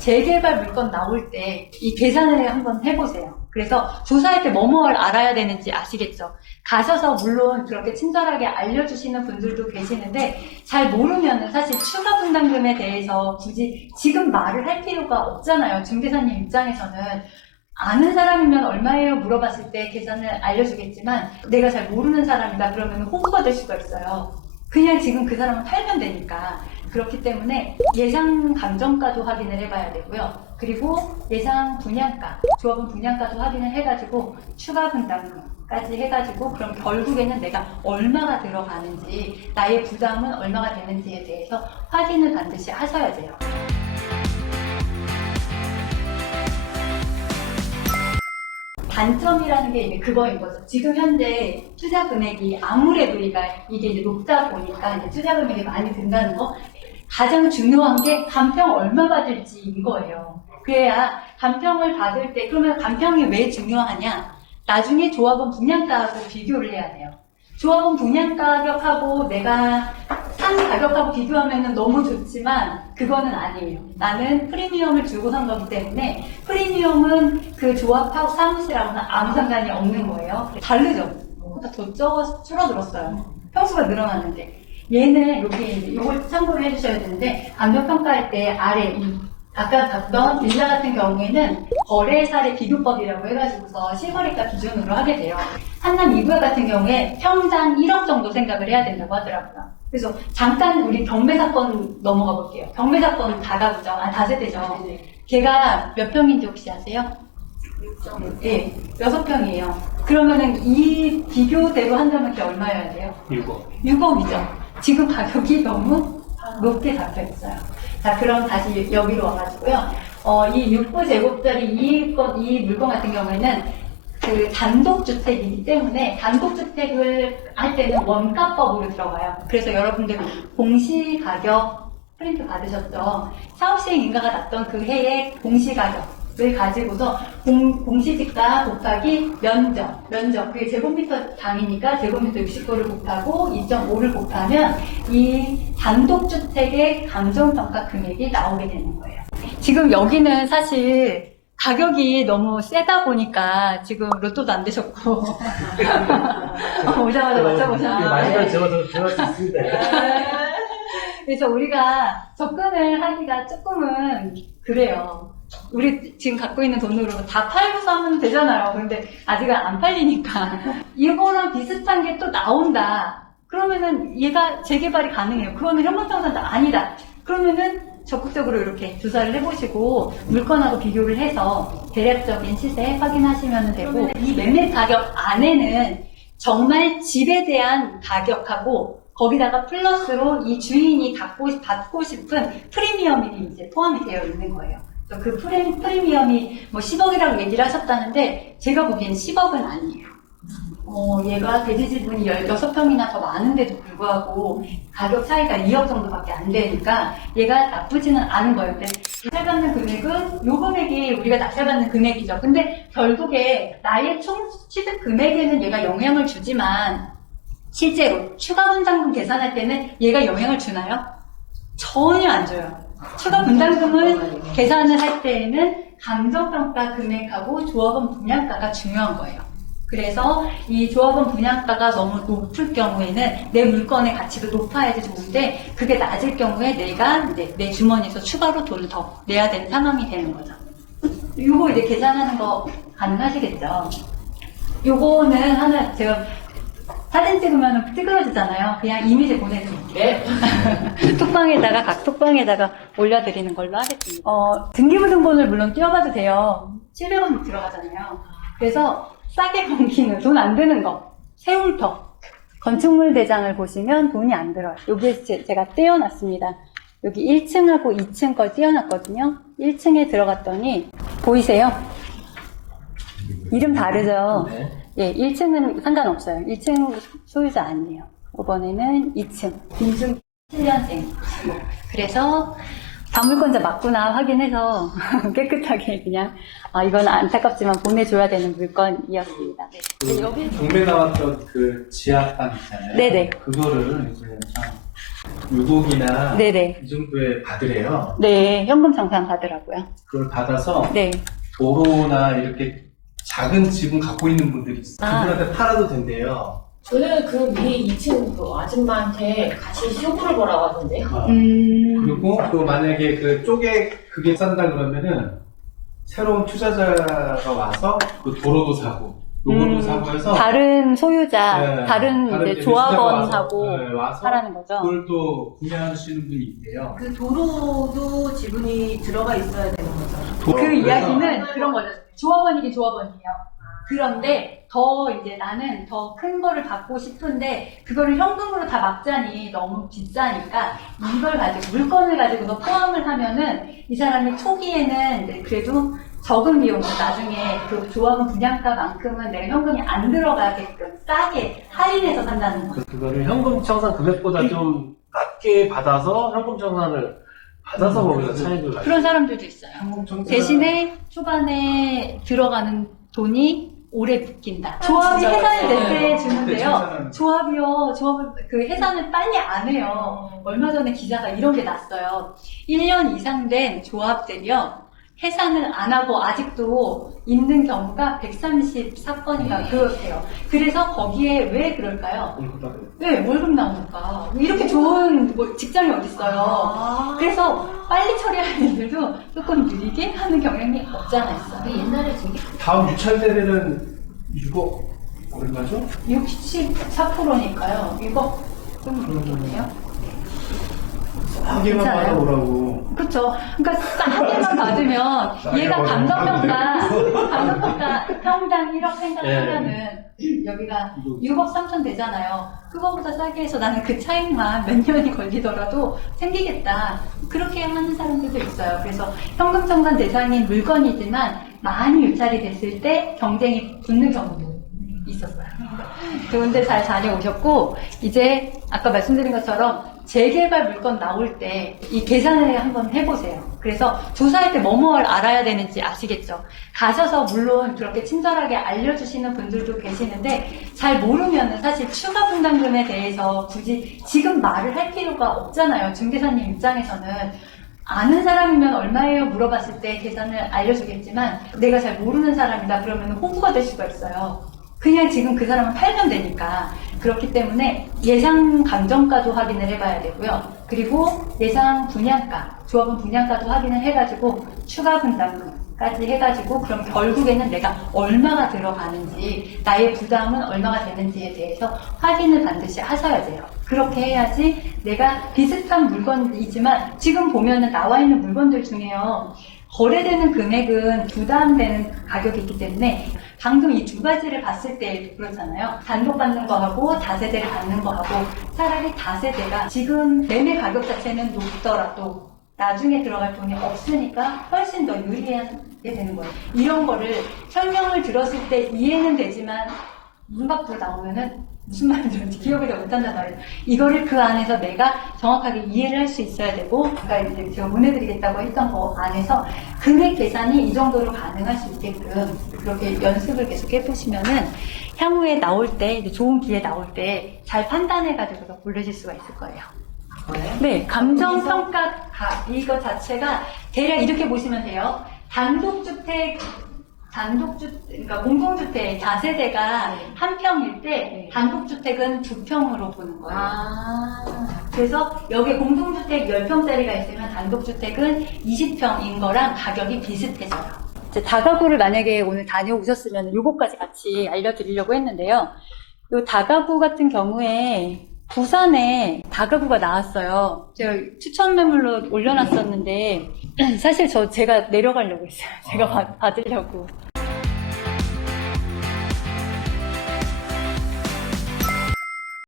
재개발 물건 나올 때 이 계산을 한번 해보세요. 그래서 조사할 때 뭐뭐를 알아야 되는지 아시겠죠? 가셔서 물론 그렇게 친절하게 알려주시는 분들도 계시는데 잘 모르면은 사실 추가 분담금에 대해서 굳이 지금 말을 할 필요가 없잖아요. 중개사님 입장에서는 아는 사람이면 얼마예요? 물어봤을 때 계산을 알려주겠지만 내가 잘 모르는 사람이다 그러면 호구가 될 수가 있어요. 그냥 지금 그 사람을 팔면 되니까. 그렇기 때문에 예상 감정가도 확인을 해봐야 되고요. 그리고 예상 분양가, 조합원 분양가도 확인을 해가지고 추가 분담금까지 해가지고 그럼 결국에는 내가 얼마가 들어가는지 나의 부담은 얼마가 되는지에 대해서 확인을 반드시 하셔야 돼요. 단점이라는 게 이제 그거인 거죠. 지금 현재 투자 금액이 아무래도 이게 이제 높다 보니까 이제 투자 금액이 많이 든다는 거. 가장 중요한 게 간평 얼마 받을지 이거예요. 그래야 간평을 받을 때, 그러면 간평이 왜 중요하냐? 나중에 조합원 분양가하고 비교를 해야 돼요. 조합원 분양 가격하고 내가 산 가격하고 비교하면 너무 좋지만 그거는 아니에요. 나는 프리미엄을 주고 산 거기 때문에 프리미엄은 그 조합하고 사무실하고는 아무 상관이 없는 거예요. 다르죠? 더 줄어들었어요. 평수가 늘어났는데. 얘는 여기 이걸 참고를 해주셔야 되는데 감정평가할 때 아래 아까 봤던 빌라 같은 경우에는 거래사례 비교법이라고 해가지고서 실거래가 기준으로 하게 돼요. 한남 2구역 같은 경우에 평당 1억 정도 생각을 해야 된다고 하더라고요. 그래서 잠깐 우리 경매 사건 넘어가 볼게요. 경매 사건 다가구죠. 다세대죠. 걔가 몇 평인지 혹시 아세요? 6점. 네, 6평이에요. 그러면은 이 비교대로 한다면 걔 얼마여야 돼요? 6억. 6억이죠. 지금 가격이 너무 높게 잡혀 있어요. 자, 그럼 다시 여기로 와가지고요. 이 6구제곱짜리 이 물건 같은 경우에는 그 단독주택이기 때문에 단독주택을 할 때는 원가법으로 들어가요. 그래서 여러분들 공시가격 프린트 받으셨죠? 사업시행 인가가 났던 그 해의 공시가격을 가지고서 공시지가 곱하기 면적, 그게 제곱미터 당이니까 제곱미터 69를 곱하고 2.5를 곱하면 이 단독주택의 감정평가 금액이 나오게 되는 거예요. 지금 여기는 사실 가격이 너무 세다 보니까 지금 로또도 안 되셨고 오자마자 맞춰보셨는데 마지막에 제가 있습니다. 그래서 우리가 접근을 하기가 조금은 그래요. 우리 지금 갖고 있는 돈으로 다 팔고서 하면 되잖아요. 그런데 아직은 안 팔리니까 이거랑 비슷한 게 또 나온다. 그러면은 얘가 재개발이 가능해요. 그거는 현명정산도 아니다. 그러면은 적극적으로 이렇게 조사를 해보시고 물건하고 비교를 해서 대략적인 시세 확인하시면 되고 이 매매 가격 안에는 정말 집에 대한 가격하고 거기다가 플러스로 이 주인이 받고 싶은 프리미엄이 이제 포함이 되어 있는 거예요. 그 프리미엄이 뭐 10억이라고 얘기를 하셨다는데 제가 보기엔 10억은 아니에요. 얘가 대지 지분이 16평이나 더 많은데도 불구하고 가격 차이가 2억 정도밖에 안 되니까 얘가 나쁘지는 않은 거예요. 근데 낙찰받는 금액은 요 금액이 우리가 낙찰받는 금액이죠. 근데 결국에 나의 총 취득 금액에는 얘가 영향을 주지만 실제로 추가 분담금 계산할 때는 얘가 영향을 주나요? 전혀 안 줘요. 추가 분담금을 계산을 할 때에는 감정평가 금액하고 조합원 분양가가 중요한 거예요. 그래서 이 조합원 분양가가 너무 높을 경우에는 내 물건의 가치도 높아야지 좋은데 그게 낮을 경우에 내가 내 주머니에서 추가로 돈을 더 내야 되는 상황이 되는 거죠. 요거 이제 계산하는 거 가능하시겠죠? 요거는 하나 제가 사진 찍으면 찌그러지잖아요. 그냥 이미지 보내드릴게요. 톡방에다가 각 톡방에다가 올려드리는 걸로 하겠습니다. 등기부등본을 물론 띄워봐도 돼요. 700원 들어가잖아요. 그래서 싸게 넘기는 돈 안 드는 거 세울터 건축물 대장을 보시면 돈이 안 들어요. 여기에 제가 떼어놨습니다. 여기 1층하고 2층 걸 떼어놨거든요. 1층에 들어갔더니 보이세요? 이름 다르죠? 네. 예, 1층은 상관없어요. 1층 소유자 아니에요. 이번에는 2층 김순 7년생. 그래서 다물건자 맞구나 확인해서 깨끗하게 그냥 이건 안타깝지만 보내줘야 되는 물건이었습니다. 네. 여기 경매 나왔던 그 지하방 있잖아요. 네네. 그거를 이제 참 유복이나 네네. 이 정도에 받으래요. 네, 현금 정산 받으라고요. 그걸 받아서 네. 도로나 이렇게 작은 집은 갖고 있는 분들이 있어요. 아. 그분한테 팔아도 된대요. 저는 그 위에 2층 그 아줌마한테 같이 쇼부를 보라고 하던데요. 그리고 또 만약에 그 쪼개 그게 싼다 그러면은 새로운 투자자가 와서 그 도로도 사고 요것도 사고 해서 다른 소유자, 네, 다른 이제 이제 조합원하고 투자가 와서 하라는 거죠. 그걸 또 구매하시는 분이 있대요. 그 도로도 지분이 들어가 있어야 되는 거죠. 그 이야기는 그런 거죠. 조합원이긴 조합원이에요. 그런데 더 이제 나는 더 큰 거를 갖고 싶은데 그거를 현금으로 다 막자니 너무 비싸니까 이걸 가지고 물건을 가지고 너 포함을 하면은 이 사람이 초기에는 이제 그래도 적은 비용으로 나중에 그 조합원 분양가만큼은 내가 현금이 안 들어가게끔 싸게 할인해서 산다는 거죠. 그거를 현금 청산 금액보다 좀 낮게 받아서 현금 청산을 받아서 거기서 차익을 가지고 그런 사람들도 있어요. 한국청사 대신에 초반에 들어가는 돈이 오래 묶인다. 조합이 진짜 해산이 될 때 그때 주는데요. 청산하는 조합을 그 해산을 빨리 안 해요. 얼마 전에 기사가 이런 게 났어요. 1년 이상 된 조합들이요. 해산을 안 하고 아직도 있는 경우가 134건인가 그렇대요. 그래서 거기에 왜 그럴까요? 왜 월급 나오니까. 이렇게 좋은 직장이 어딨어요. 그래서 빨리 처리하는 일들도 조금 느리게 하는 경향이 없지 않아 있어요. 근데 옛날에 되게 다음 유찰 대회는 6억 얼마죠? 64%니까요. 이거 좀 그러네요. 싸게만 괜찮아요? 받아오라고. 그렇죠. 그러니까 싸게만 받으면 얘가 감정평가 평당 1억 생각하면은 여기가 6억 3천 되잖아요. 그거보다 싸게 해서 나는 그 차익만 몇 년이 걸리더라도 생기겠다. 그렇게 하는 사람들도 있어요. 그래서 현금 청산 대상인 물건이지만 많이 유찰이 됐을 때 경쟁이 붙는 경우도 있었어요. 좋은데 잘 다녀오셨고 이제 아까 말씀드린 것처럼 재개발 물건 나올 때 이 계산을 한번 해보세요. 그래서 조사할 때 뭐뭘 알아야 되는지 아시겠죠? 가셔서 물론 그렇게 친절하게 알려주시는 분들도 계시는데 잘 모르면 사실 추가 분담금에 대해서 굳이 지금 말을 할 필요가 없잖아요. 중개사님 입장에서는 아는 사람이면 얼마예요? 물어봤을 때 계산을 알려주겠지만 내가 잘 모르는 사람이다 그러면 호구가 될 수가 있어요. 그냥 지금 그 사람은 팔면 되니까. 그렇기 때문에 예상 감정가도 확인을 해봐야 되고요. 그리고 예상 분양가, 조합은 분양가도 확인을 해가지고 추가 분담금까지 해가지고 그럼 결국에는 내가 얼마가 들어가는지 나의 부담은 얼마가 되는지에 대해서 확인을 반드시 하셔야 돼요. 그렇게 해야지 내가 비슷한 물건이지만 지금 보면은 나와 있는 물건들 중에요. 거래되는 금액은 부담되는 가격이 있기 때문에 방금 이 두 가지를 봤을 때 그렇잖아요. 단독 받는 거하고 다세대를 받는 거하고 차라리 다세대가 지금 매매 가격 자체는 높더라도 나중에 들어갈 돈이 없으니까 훨씬 더 유리하게 되는 거예요. 이런 거를 설명을 들었을 때 이해는 되지만 문 밖으로 나오면은 무슨 말인지 기억을 잘 못한단 말이에요. 이거를 그 안에서 내가 정확하게 이해를 할 수 있어야 되고, 아까 이제 제가 보내드리겠다고 했던 거 안에서 금액 계산이 이 정도로 가능할 수 있게끔 그렇게 연습을 계속 해보시면은 향후에 나올 때, 이제 좋은 기회 나올 때 잘 판단해가지고 고르실 수가 있을 거예요. 네, 감정평가 이거 자체가 대략 이렇게 보시면 돼요. 그러니까 공동주택 다세대가 한 평일 때 단독주택은 2평으로 보는 거예요. 그래서 여기 공동주택 10평짜리가 있으면 단독주택은 20평인 거랑 가격이 비슷해져요. 이제 다가구를 만약에 오늘 다녀오셨으면 요거까지 같이 알려드리려고 했는데요. 요 다가구 같은 경우에 부산에 다가구가 나왔어요. 제가 추천 매물로 올려놨었는데 사실 제가 내려가려고 했어요. 제가 받으려고.